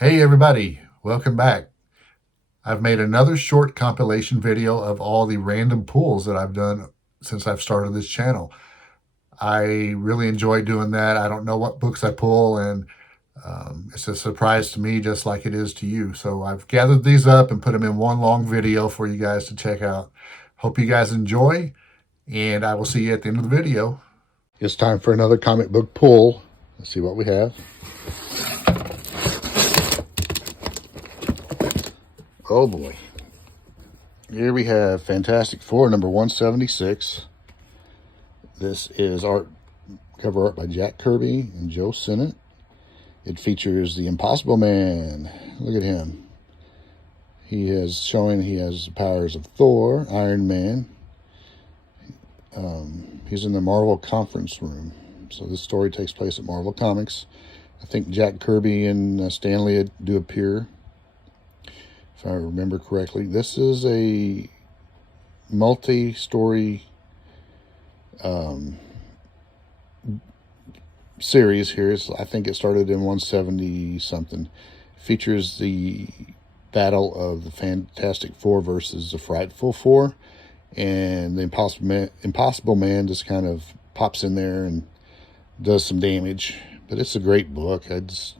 Hey everybody, welcome back. I've made another short compilation video of all the random pulls that I've done since I've started this channel. I really enjoy doing that. I don't know what books I pull, and it's a surprise to me just like it is to you. So I've gathered these up and put them in one long video for you guys to check out. Hope you guys enjoy, and I will see you at the end of the video. It's time for another comic book pull. Let's see what we have. Oh boy. Here we have Fantastic Four, number 176. This is cover art by Jack Kirby and Joe Sinnott. It features the Impossible Man. Look at him. He has the powers of Thor, Iron Man. He's in the Marvel conference room. So this story takes place at Marvel Comics. I think Jack Kirby and Stan Lee do appear, if I remember correctly. This is a multi-story series here. I think it started in 170-something. Features the battle of the Fantastic Four versus the Frightful Four. And the Impossible Man just kind of pops in there and does some damage. But it's a great book. I just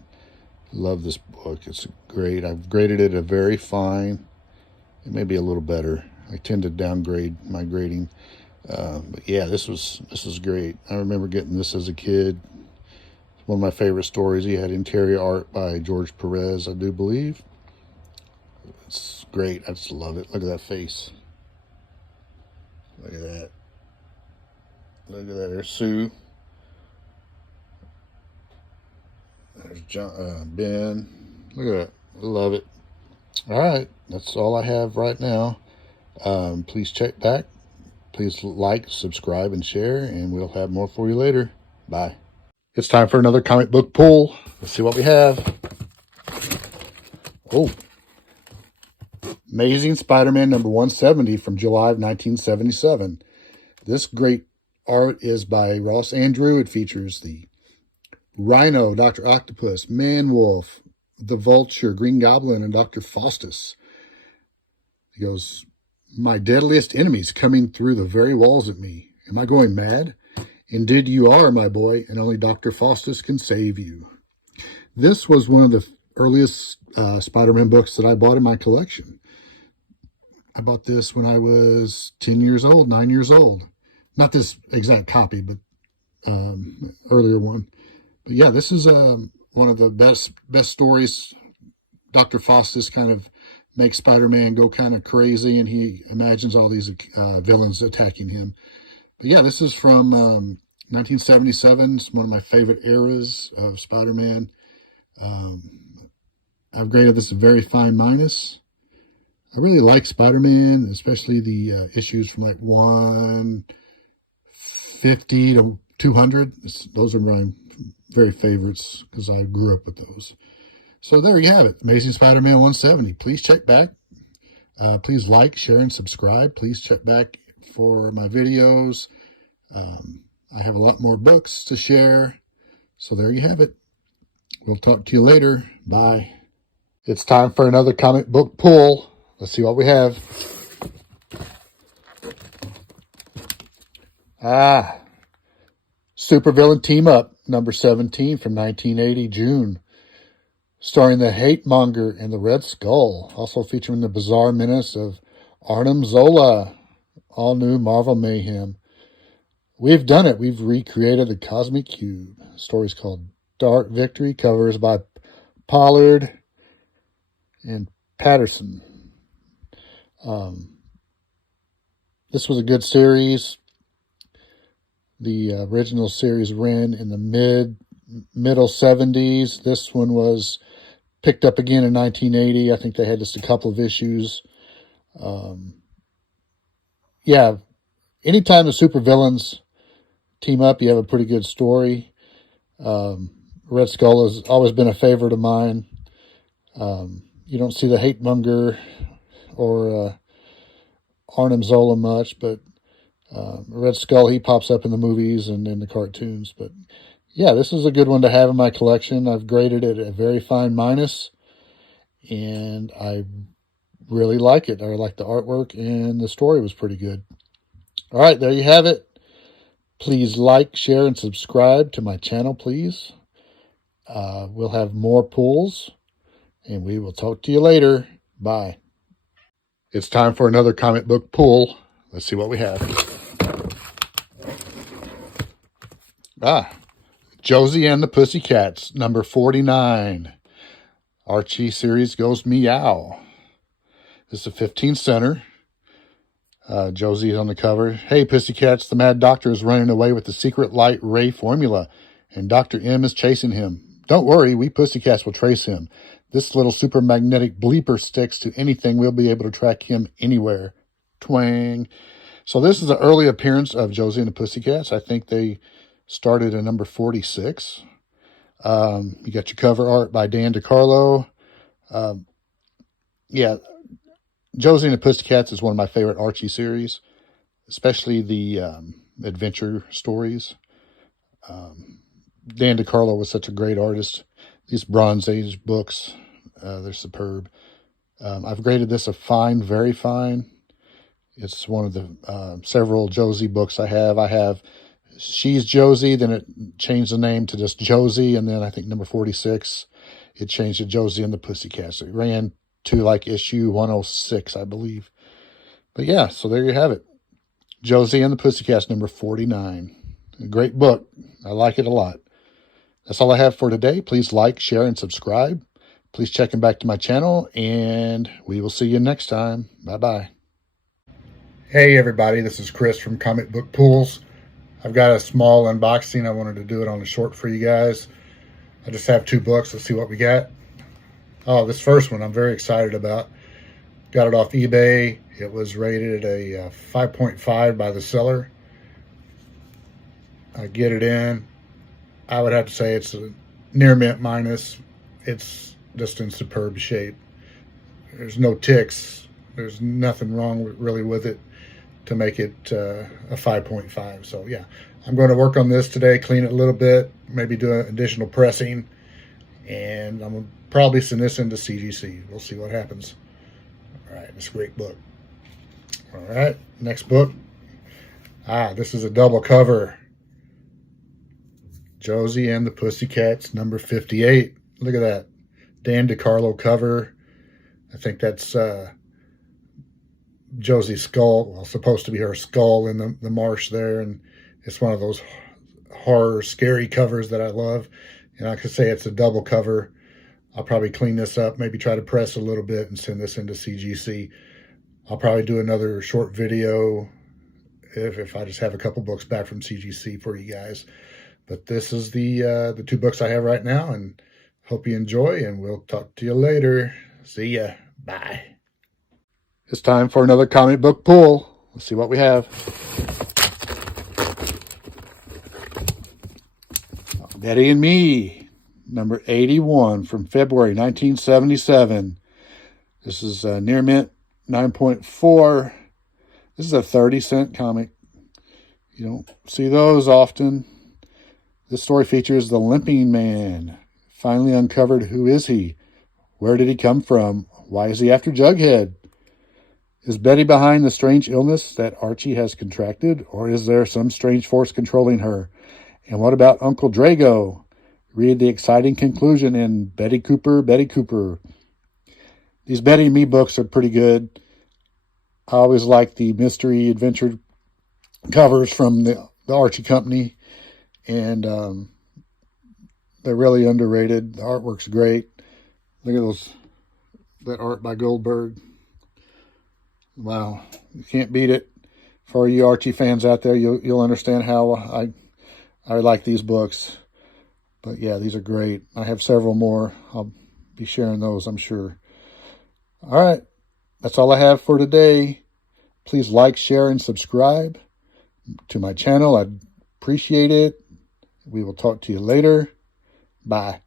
love this book. It's great. I've graded it a very fine. It may be a little better. I tend to downgrade my grading. But yeah, this was great. I remember getting this as a kid. It's one of my favorite stories. He had interior art by George Perez, I do believe. It's great. I just love it. Look at that face. Look at that. Look at that. There's Sue. There's John, Ben. Look at that. I love it. All right. That's all I have right now. Please check back. Please like, subscribe, and share, and we'll have more for you later. Bye. It's time for another comic book pull. Let's see what we have. Oh. Amazing Spider-Man number 170 from July of 1977. This great art is by Ross Andrew. It features the Rhino, Dr. Octopus, Man-Wolf, the Vulture, Green Goblin, and Dr. Faustus. He goes, "My deadliest enemies coming through the very walls at me. Am I going mad? Indeed you are, my boy, and only Dr. Faustus can save you." This was one of the earliest Spider-Man books that I bought in my collection. I bought this when I was 10 years old, 9 years old. Not this exact copy, but earlier one. But yeah, this is one of the best stories. Dr. Faustus kind of makes Spider-Man go kind of crazy, and he imagines all these villains attacking him. But yeah, this is from 1977. It's one of my favorite eras of Spider-Man. I've graded this a very fine minus. I really like Spider-Man, especially the issues from like 150 to 200. Those are my very favorites because I grew up with those. So there you have it. Amazing Spider-Man 170. Please check back. Please like, share, and subscribe. Please check back for my videos. I have a lot more books to share. So there you have it. We'll talk to you later. Bye. It's time for another comic book pull. Let's see what we have. Supervillain Team Up, number 17 from 1980, June. Starring the Hate Monger and the Red Skull. Also featuring the bizarre menace of Arnim Zola. All new Marvel Mayhem. We've done it. We've recreated the Cosmic Cube. The story's called Dark Victory. Covers by Pollard and Patterson. This was a good series. The original series ran in the middle 70s. This one was picked up again in 1980. I think they had just a couple of issues. Yeah, anytime the supervillains team up, you have a pretty good story. Red Skull has always been a favorite of mine. You don't see the Hate Monger or Arnim Zola much, but Red Skull, he pops up in the movies and in the cartoons. But yeah, this is a good one to have in my collection. I've graded it a very fine minus. and I really like it. I like the artwork, and the story was pretty good. All right, there you have it. Please like, share, and subscribe to my channel, please. We'll have more pulls, and we will talk to you later. Bye. It's time for another comic book pull. Let's see what we have. Josie and the Pussycats, number 49. Archie series goes meow. This is a 15 center. Josie's on the cover. Hey, Pussycats, the Mad Doctor is running away with the secret light ray formula, and Dr. M is chasing him. Don't worry, we Pussycats will trace him. This little super magnetic bleeper sticks to anything. We'll be able to track him anywhere. Twang. So this is an early appearance of Josie and the Pussycats. I think they started at number 46. You got your cover art by Dan DiCarlo. Yeah, Josie and the Pussycats is one of my favorite Archie series, especially the adventure stories. Dan DiCarlo was such a great artist. These Bronze Age books, they're superb. I've graded this a fine, very fine. It's one of the several Josie books I have. I have She's Josie, then it changed the name to just Josie, and then I think number 46, it changed to Josie and the Pussycats. It ran to like issue 106, I believe. But yeah, so there you have it. Josie and the Pussycats, number 49. A great book. I like it a lot. That's all I have for today. Please like, share, and subscribe. Please check back to my channel, and we will see you next time. Bye-bye. Hey, everybody. This is Chris from Comic Book Pools. I've got a small unboxing. I wanted to do it on a short for you guys. I just have 2 books. Let's see what we got. Oh, this first one I'm very excited about. Got it off eBay. It was rated a 5.5 by the seller. I get it in. I would have to say it's a near mint minus. It's just in superb shape. There's no ticks. There's nothing wrong really with it to make it a 5.5. So yeah, I'm going to work on this today, clean it a little bit, maybe do an additional pressing, and I'm going to probably send this into CGC. We'll see what happens. All right, it's a great book. All right, next book. This is a double cover. Josie and the Pussycats, number 58. Look at that. Dan DiCarlo cover. I think that's Josie's skull. Well, supposed to be her skull in the marsh there. And it's one of those horror, scary covers that I love. And I could say it's a double cover. I'll probably clean this up, maybe try to press a little bit and send this into CGC. I'll probably do another short video if I just have a couple books back from CGC for you guys. But this is the 2 books I have right now, and hope you enjoy, and we'll talk to you later. See ya. Bye. It's time for another comic book pull. Let's see what we have. Betty and Me, number 81 from February 1977. This is near mint 9.4. This is a 30-cent comic. You don't see those often. This story features the limping man. Finally uncovered, who is he? Where did he come from? Why is he after Jughead? Is Betty behind the strange illness that Archie has contracted, or is there some strange force controlling her? And what about Uncle Drago? Read the exciting conclusion in Betty Cooper, Betty Cooper. These Betty and Me books are pretty good. I always like the mystery adventure covers from the Archie Company, and they're really underrated. The artwork's great. Look at that art by Goldberg. Wow, you can't beat it. For you Archie fans out there, you'll understand how I like these books. But yeah, these are great. I have several more. I'll be sharing those, I'm sure. All right, that's all I have for today. Please like, share, and subscribe to my channel. I'd appreciate it. We will talk to you later. Bye.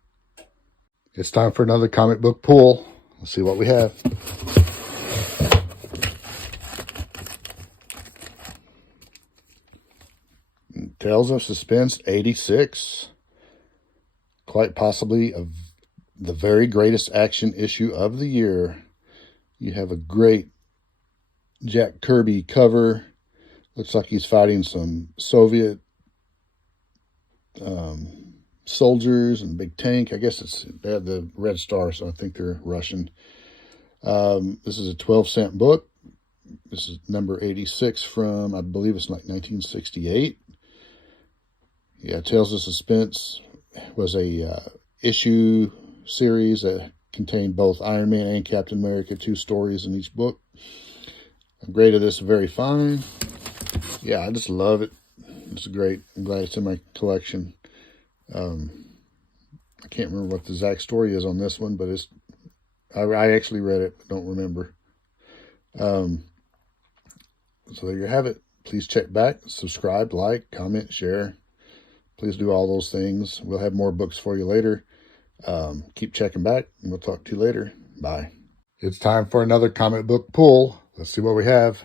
It's time for another comic book pull. Let's see what we have. Tales of Suspense 86. Quite possibly a the very greatest action issue of the year. You have a great Jack Kirby cover. Looks like he's fighting some Soviet soldiers and a big tank. I guess they have the red star, so I think they're Russian. This is a 12-cent book. This is number 86 from, I believe it's like 1968. Yeah, Tales of Suspense was a issue series that contained both Iron Man and Captain America, 2 stories in each book. The grade of this is very fine. Yeah, I just love it. It's great. I'm glad it's in my collection. I can't remember what the exact story is on this one, but I actually read it, but don't remember. So there you have it. Please check back, subscribe, like, comment, share. Please do all those things. We'll have more books for you later. Keep checking back, and we'll talk to you later. Bye. It's time for another comic book pull. Let's see what we have.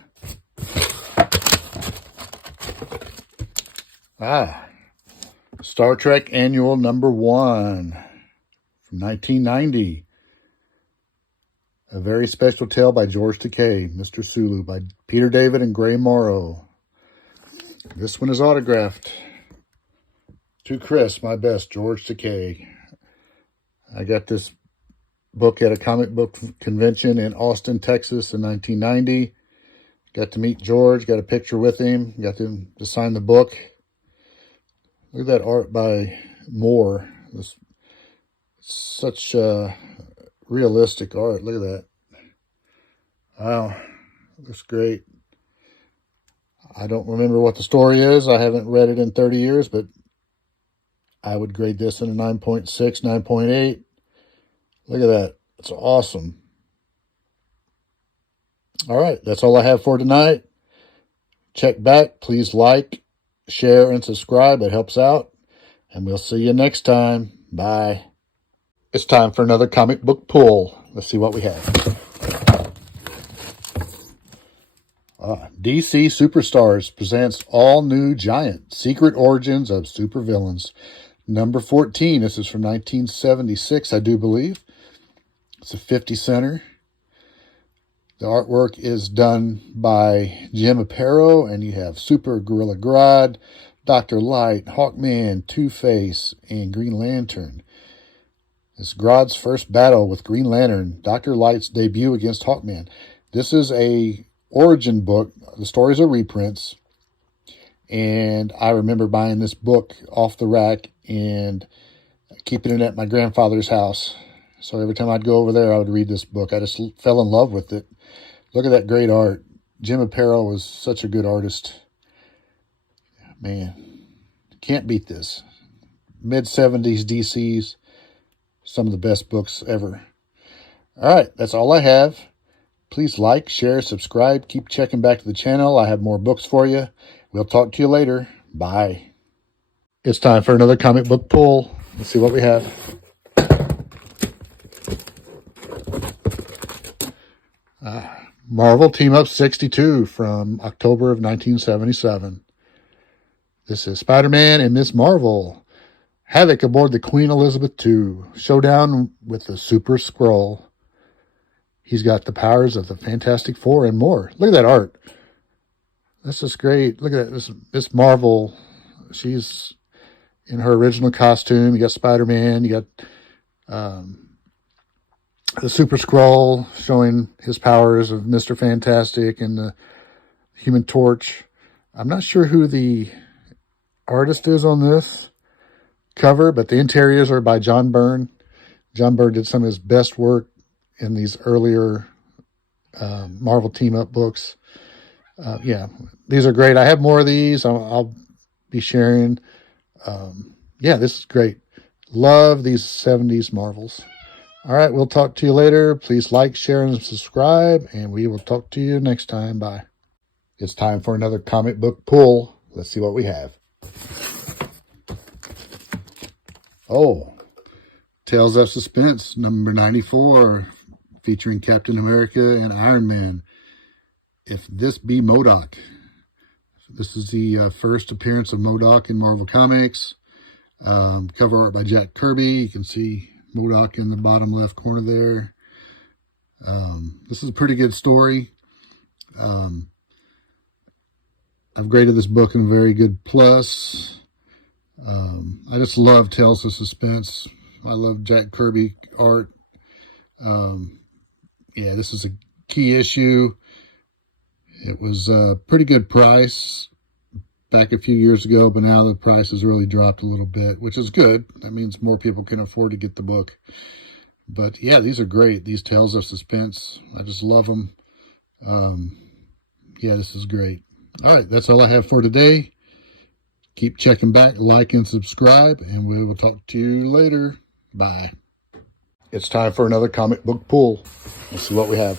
Star Trek Annual number 1 from 1990. A very special tale by George Takei, Mr. Sulu, by Peter David and Gray Morrow. This one is autographed. To Chris, my best, George Takei. I got this book at a comic book convention in Austin, Texas in 1990. Got to meet George, got a picture with him, got him to sign the book. Look at that art by Moore. It's such realistic art. Look at that. Wow. Looks great. I don't remember what the story is. I haven't read it in 30 years, but I would grade this in a 9.6, 9.8. Look at that. It's awesome. All right. That's all I have for tonight. Check back. Please like, share, and subscribe. It helps out. And we'll see you next time. Bye. It's time for another comic book pull. Let's see what we have. DC Superstars presents All New Giant, Secret Origins of Supervillains. Number 14. This is from 1976, I do believe. It's a 50-center. The artwork is done by Jim Aparo, and you have Super Gorilla Grodd, Dr. Light, Hawkman, Two-Face, and Green Lantern. It's Grodd's first battle with Green Lantern, Dr. Light's debut against Hawkman. This is a origin book. The stories are reprints, and I remember buying this book off the rack and keeping it at my grandfather's house. So every time I'd go over there, I would read this book. I just fell in love with it. Look at that great art. Jim Aparo was such a good artist. Man, can't beat this. Mid-70s DC's, some of the best books ever. All right, that's all I have. Please like, share, subscribe. Keep checking back to the channel. I have more books for you. We'll talk to you later. Bye. It's time for another comic book pull. Let's see what we have. Marvel Team Up 62 from October of 1977. This is Spider-Man and Miss Marvel. Havoc aboard the Queen Elizabeth II. Showdown with the Super Skrull. He's got the powers of the Fantastic Four and more. Look at that art. This is great. Look at that. Miss Marvel. She's in her original costume. You got Spider-Man. You got the Super Skrull showing his powers of Mr. Fantastic and the Human Torch. I'm not sure who the artist is on this cover, but the interiors are by John Byrne. John Byrne did some of his best work in these earlier Marvel team-up books. Yeah, these are great. I have more of these. I'll be sharing. Yeah, this is great. Love these 70s Marvels. All right, we'll talk to you later. Please like, share, and subscribe, and we will talk to you next time. Bye. It's time for another comic book pull. Let's see what we have. Oh, Tales of Suspense, number 94, featuring Captain America and Iron Man. If This Be MODOK. This is the first appearance of MODOK in Marvel Comics. Cover art by Jack Kirby. You can see Modoc in the bottom left corner there. This is a pretty good story. I've graded this book in a very good plus. I just love Tales of Suspense. I love Jack Kirby art. Yeah, this is a key issue. It was a pretty good price back a few years ago, but now the price has really dropped a little bit, which is good. That means more people can afford to get the book. But yeah, these are great. These Tales of Suspense, I just love them. Yeah, this is great. All right, that's all I have for today. Keep checking back, like, and subscribe, and we will talk to you later. Bye. It's time for another comic book pull. Let's see what we have.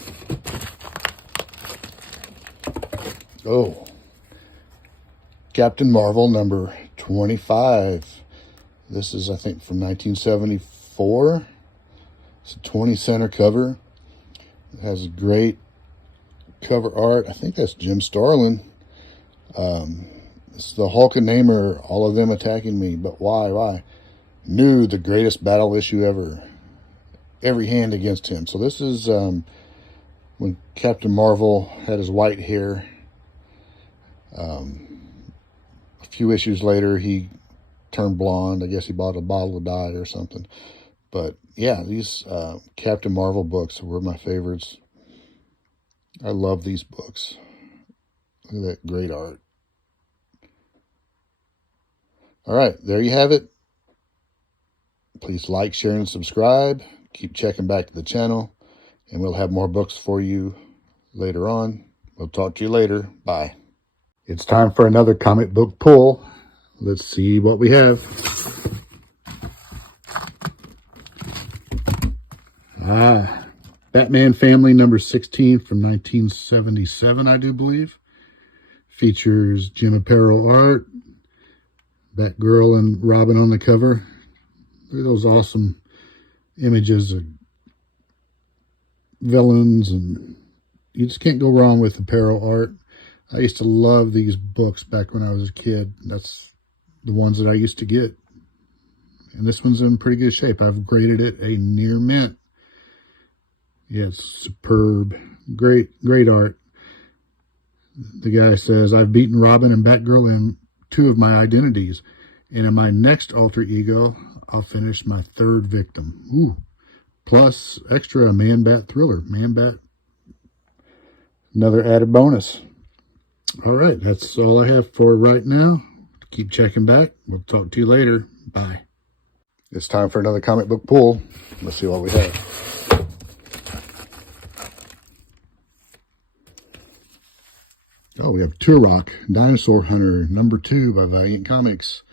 Oh, Captain Marvel number 25. This is, I think, from 1974. It's a 20 center cover. It has great cover art. I think that's Jim Starlin. It's the Hulk and Namor, all of them attacking me. But why? New, the greatest battle issue ever. Every hand against him. So this is when Captain Marvel had his white hair. A few issues later, he turned blonde. I guess he bought a bottle of dye or something. But yeah, these Captain Marvel books were my favorites. I love these books. Look at that great art. All right, there you have it. Please like, share, and subscribe. Keep checking back to the channel, and we'll have more books for you later on. We'll talk to you later. Bye. It's time for another comic book pull. Let's see what we have. Batman Family number 16 from 1977, I do believe. Features Jim Aparo art, Batgirl and Robin on the cover. Look at those awesome images of villains, and you just can't go wrong with Aparo art. I used to love these books back when I was a kid. That's the ones that I used to get. And this one's in pretty good shape. I've graded it a near mint. Yeah, it's superb. Great art. The guy says, I've beaten Robin and Batgirl in 2 of my identities. And in my next alter ego, I'll finish my 3rd victim. Ooh. Plus extra Man-Bat thriller. Man-Bat. Another added bonus. All right, that's all I have for right now. Keep checking back. We'll talk to you later. Bye. It's time for another comic book pull. Let's see what we have. Oh, we have Turok, Dinosaur Hunter, number 2 by Valiant Comics.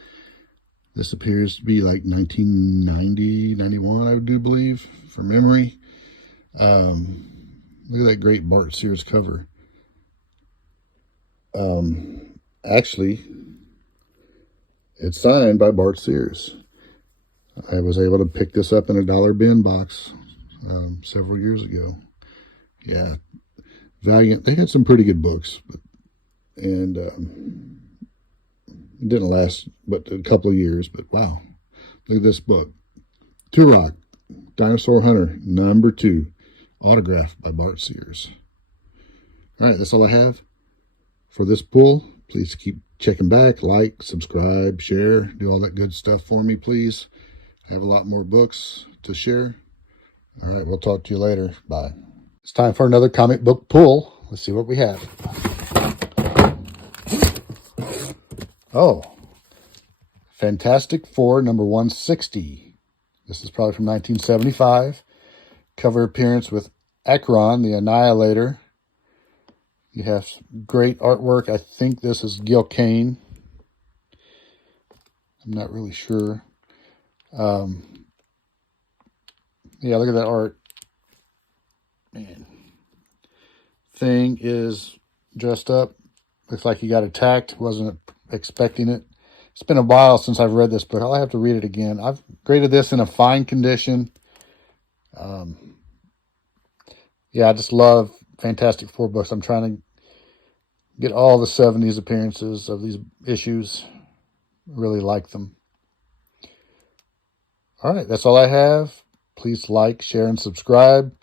This appears to be like 1990, 91, I do believe, from memory. Look at that great Bart Sears cover. Actually, it's signed by Bart Sears. I was able to pick this up in a dollar bin box several years ago. Yeah, Valiant, they had some pretty good books, and it didn't last but a couple of years, but wow. Look at this book. Turok, Dinosaur Hunter, number 2, autographed by Bart Sears. All right, that's all I have for this pull. Please keep checking back, like, subscribe, share, do all that good stuff for me, please. I have a lot more books to share. All right, we'll talk to you later. Bye. It's time for another comic book pull. Let's see what we have. Oh, Fantastic Four number 160. This is probably from 1975. Cover appearance with Akron, the Annihilator. You have great artwork. I think this is Gil Kane. I'm not really sure. Yeah, look at that art. Man. Thing is dressed up. Looks like he got attacked. Wasn't expecting it. It's been a while since I've read this book. I'll have to read it again. I've graded this in a fine condition. Yeah, I just love Fantastic Four books. I'm trying to get all the 70s appearances of these issues. Really like them. All right, that's all I have. Please like, share, and subscribe.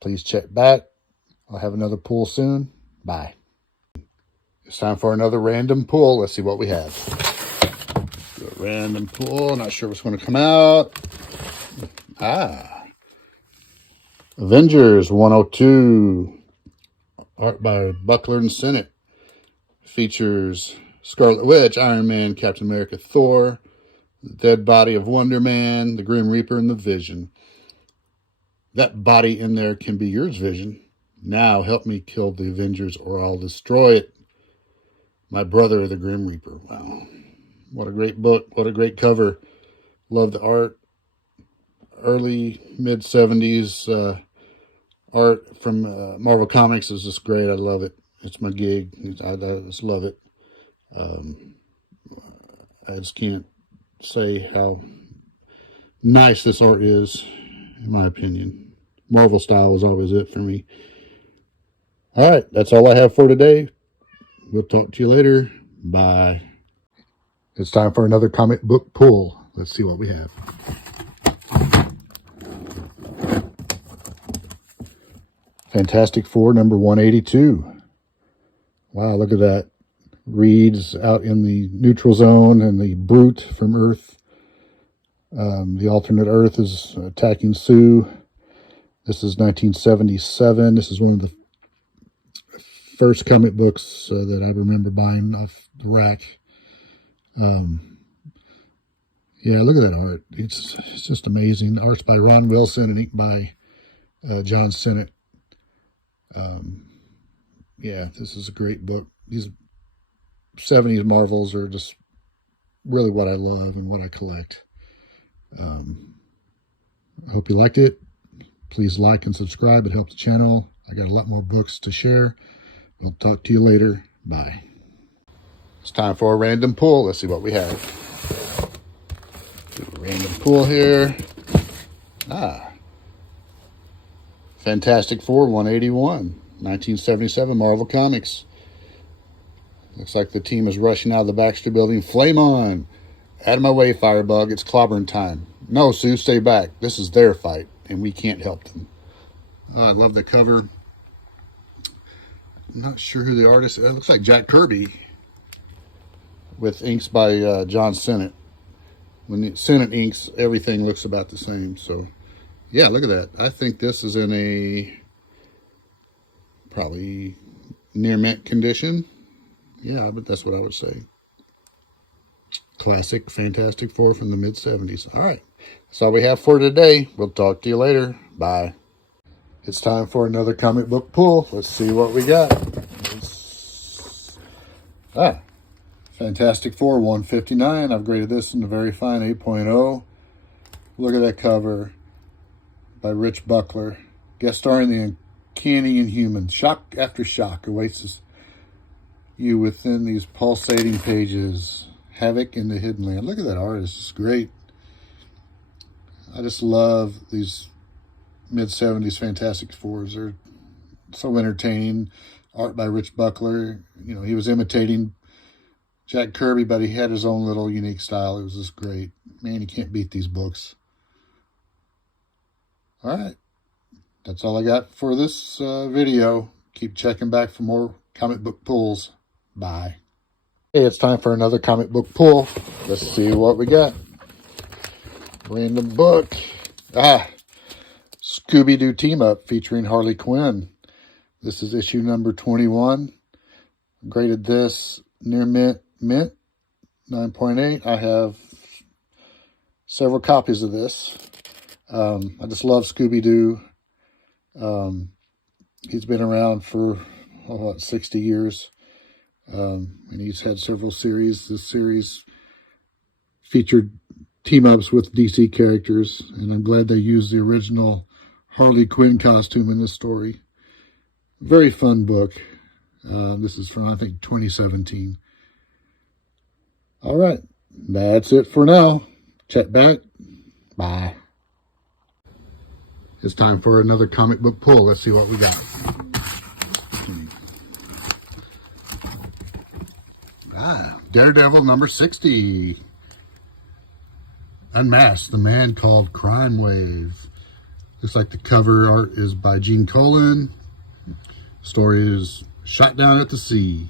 Please check back. I'll have another pull soon. Bye. It's time for another random pull. Let's see what we have. Do a random pull. Not sure what's going to come out. Avengers 102. Art by Buckler and Sennett. Features Scarlet Witch, Iron Man, Captain America, Thor, the dead body of Wonder Man, the Grim Reaper, and the Vision. That body in there can be yours, Vision. Now help me kill the Avengers or I'll destroy it. My brother, the Grim Reaper. Wow. What a great book. What a great cover. Love the art. Early, mid-70s art from Marvel Comics is just great. I love it. It's my gig. I just love it. I just can't say how nice this art is, in my opinion. Marvel style is always it for me. All right, that's all I have for today. We'll talk to you later. Bye. It's time for another comic book pull. Let's see what we have. Fantastic Four, number 182. Wow, look at that. Reed's out in the neutral zone and the Brute from Earth. The alternate Earth is attacking Sue. This is 1977. This is one of the first comic books that I remember buying off the rack. Yeah, look at that art. It's just amazing. Art's by Ron Wilson and ink by John Sennett. Yeah, this is a great book. These 70s Marvels are just really what I love and what I collect. I hope you liked it. Please like and subscribe. It helps the channel. I got a lot more books to share. I'll talk to you later. Bye. It's time for a random pull. Let's see what we have. Do a random pull here. Fantastic Four 181. 1977 Marvel Comics. Looks like the team is rushing out of the Baxter building. Flame on! Out of my way, Firebug. It's clobbering time. No, Sue, stay back. This is their fight, and we can't help them. I love the cover. I'm not sure who the artist is. It looks like Jack Kirby with inks by John Sennett. When Sennett inks, everything looks about the same. So, yeah, look at that. I think this is in a probably near mint condition. Yeah, but that's what I would say. Classic Fantastic Four from the mid-70s. All right. That's all we have for today. We'll talk to you later. Bye. It's time for another comic book pull. Let's see what we got. Fantastic Four 159. I've graded this in a very fine 8.0. Look at that cover by Rich Buckler. Guest starring the Uncanny Inhumans. Shock after shock awaits you within these pulsating pages. Havoc in the Hidden Land. Look at that art. It's just great. I just love these mid-70s Fantastic Fours. They're so entertaining. Art by Rich Buckler. You know, he was imitating Jack Kirby, but he had his own little unique style. It was just great. Man, you can't beat these books. All right. That's all I got for this video. Keep checking back for more comic book pulls. Bye. Hey, it's time for another comic book pull. Let's see what we got. Random book. Scooby-Doo Team Up featuring Harley Quinn. This is issue number 21. Graded this near mint 9.8. I have several copies of this. I just love Scooby-Doo. He's been around for 60 years. And he's had several series. This series featured team-ups with DC characters, and I'm glad they used the original Harley Quinn costume in this story. Very fun book. This is from, I think, 2017. All right. That's it for now. Check back. Bye. It's time for another comic book pull. Let's see what we got. Daredevil number 60. Unmasked, The Man Called Crime Wave. Looks like the cover art is by Gene Colan. Story is Shot Down at the Sea.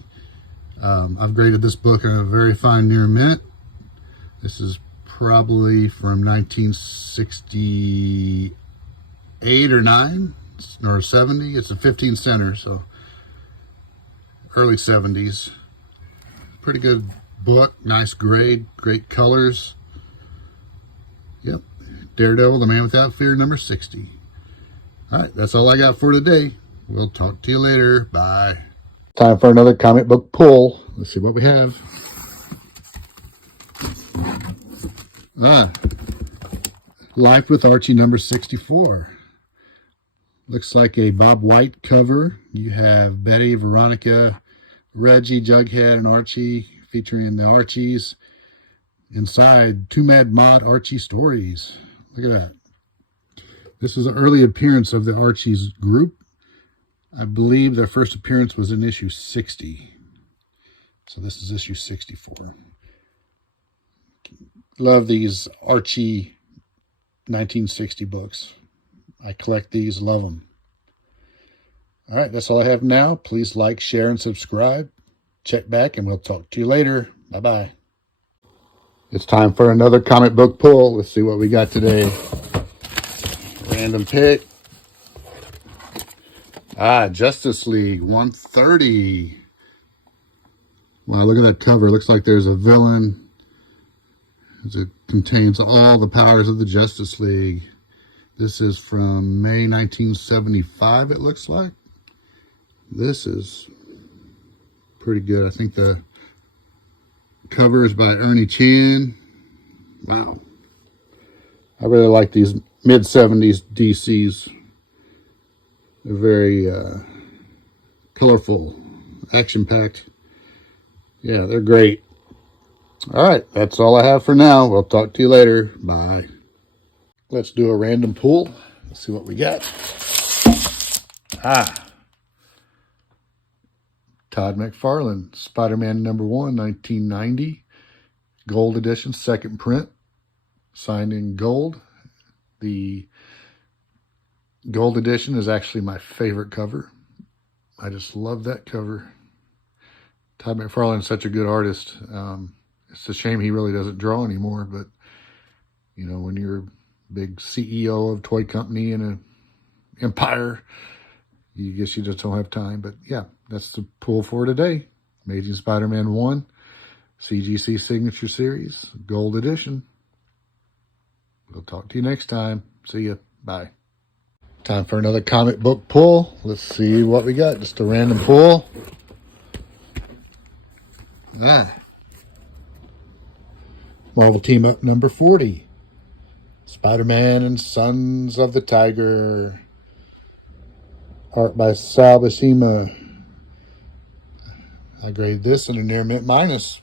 I've graded this book in a very fine near mint. This is probably from 1968 or 9 or 70. It's a 15 center, so early 70s. Pretty good book, nice grade, great colors. Yep, Daredevil, The Man Without Fear, number 60. All right, that's all I got for today. We'll talk to you later. Bye. Time for another comic book pull. Let's see what we have. Life with Archie, number 64. Looks like a Bob White cover. You have Betty, Veronica, Reggie, Jughead, and Archie, featuring the Archies. Inside, Two Mad Mod Archie stories. Look at that. This is an early appearance of the Archies group. I believe their first appearance was in issue 60. So this is issue 64. Love these Archie 1960 books. I collect these, love them. All right, that's all I have now. Please like, share, and subscribe. Check back, and we'll talk to you later. Bye-bye. It's time for another comic book pull. Let's see what we got today. Random pick. Justice League 130. Wow, look at that cover. Looks like there's a villain. It contains all the powers of the Justice League. This is from May 1975, it looks like. This is pretty good. I think the cover is by Ernie Chan. Wow. I really like these mid-70s DCs. They're very colorful, action-packed. Yeah, they're great. All right, that's all I have for now. We'll talk to you later. Bye. Let's do a random pull. Let's see what we got. Todd McFarlane, Spider-Man number 1, 1990. Gold edition, second print. Signed in gold. The gold edition is actually my favorite cover. I just love that cover. Todd McFarlane is such a good artist. It's a shame he really doesn't draw anymore, but, you know, when you're a big CEO of a toy company and an empire, you guess you just don't have time. But, yeah, that's the pull for today. Amazing Spider-Man 1, CGC Signature Series, Gold Edition. We'll talk to you next time. See ya. Bye. Time for another comic book pull. Let's see what we got. Just a random pull. Marvel Team Up number 40. Spider-Man and Sons of the Tiger. Art by Sal Buscema. I grade this in a near mint minus.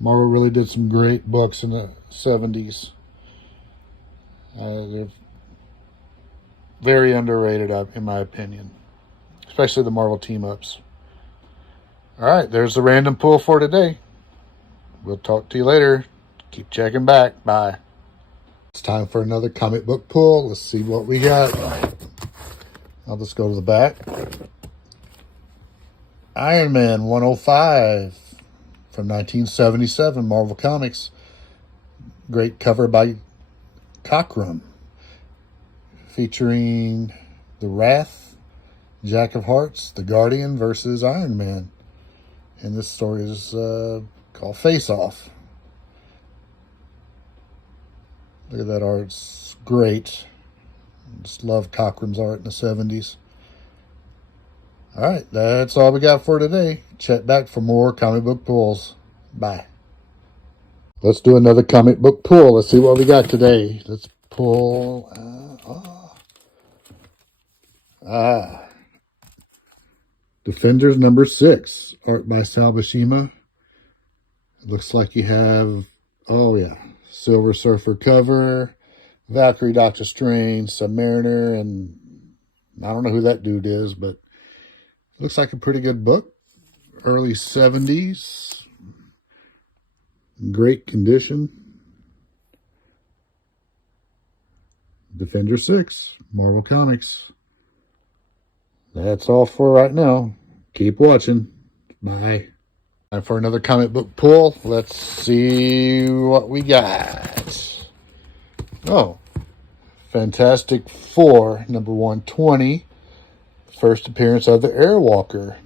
Marvel really did some great books in the 70s. They're very underrated, in my opinion. Especially the Marvel team-ups. All right, there's the random pull for today. We'll talk to you later. Keep checking back. Bye. It's time for another comic book pull. Let's see what we got. I'll just go to the back. Iron Man 105 from 1977, Marvel Comics. Great cover by Cockrum. Featuring the Wrath, Jack of Hearts, the Guardian versus Iron Man. And this story is called Face Off. Look at that art. It's great. I just love Cockrum's art in the 70s. All right, that's all we got for today. Check back for more comic book pulls. Bye. Let's do another comic book pull. Let's see what we got today. Let's pull. Defenders number 6. Art by Sal Buscema. It looks like you have, Silver Surfer cover, Valkyrie, Doctor Strange, Submariner, and I don't know who that dude is, but it looks like a pretty good book. Early 70s. Great condition. Defender 6, Marvel Comics. That's all for right now. Keep watching. Bye. Time for another comic book pull. Let's see what we got. Oh, Fantastic Four, number 120. First appearance of the Airwalker.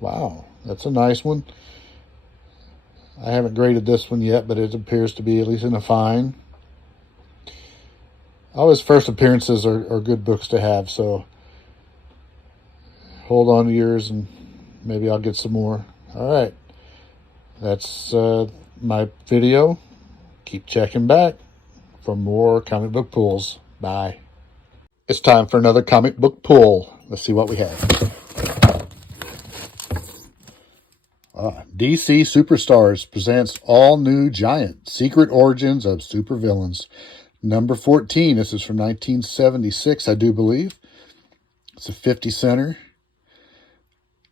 Wow, that's a nice one. I haven't graded this one yet, but it appears to be at least in a fine. All his first appearances are good books to have, so hold on to yours and maybe I'll get some more. All right, that's my video. Keep checking back for more comic book pulls. Bye. It's time for another comic book pull. Let's see what we have. DC Superstars presents All New Giant, Secret Origins of Supervillains. Number 14. This is from 1976, I do believe. It's a 50-center.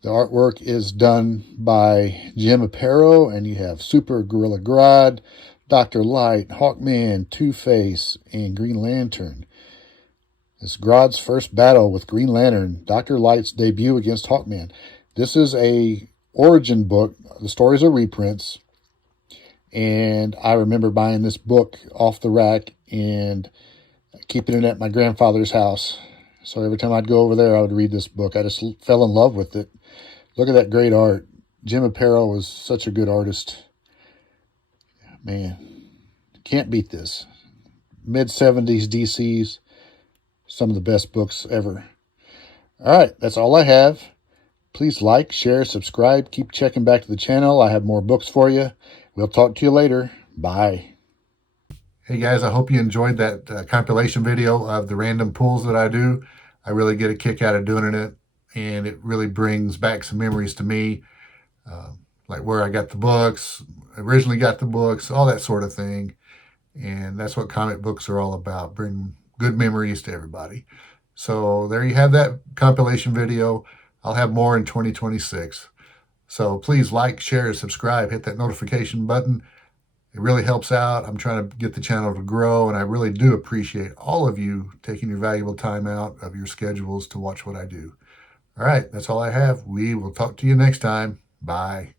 The artwork is done by Jim Aparo, and you have Super Gorilla Grodd, Dr. Light, Hawkman, Two-Face, and Green Lantern. It's Grodd's first battle with Green Lantern, Dr. Light's debut against Hawkman. This is a origin book. The stories are reprints, and I remember buying this book off the rack and keeping it at my grandfather's house. So every time I'd go over there, I would read this book. I just fell in love with it. Look at that great art. Jim Aparo was such a good artist. Man, can't beat this. Mid-70s DC's, some of the best books ever. All right, that's all I have. Please like, share, subscribe. Keep checking back to the channel. I have more books for you. We'll talk to you later. Bye. Hey guys, I hope you enjoyed that compilation video of the random pulls that I do. I really get a kick out of doing it, and it really brings back some memories to me, like where I got the books, originally got the books, all that sort of thing. And that's what comic books are all about, bring good memories to everybody. So there you have that compilation video. I'll have more in 2026. So please like, share, subscribe, hit that notification button. It really helps out. I'm trying to get the channel to grow, and I really do appreciate all of you taking your valuable time out of your schedules to watch what I do. All right, that's all I have. We will talk to you next time. Bye.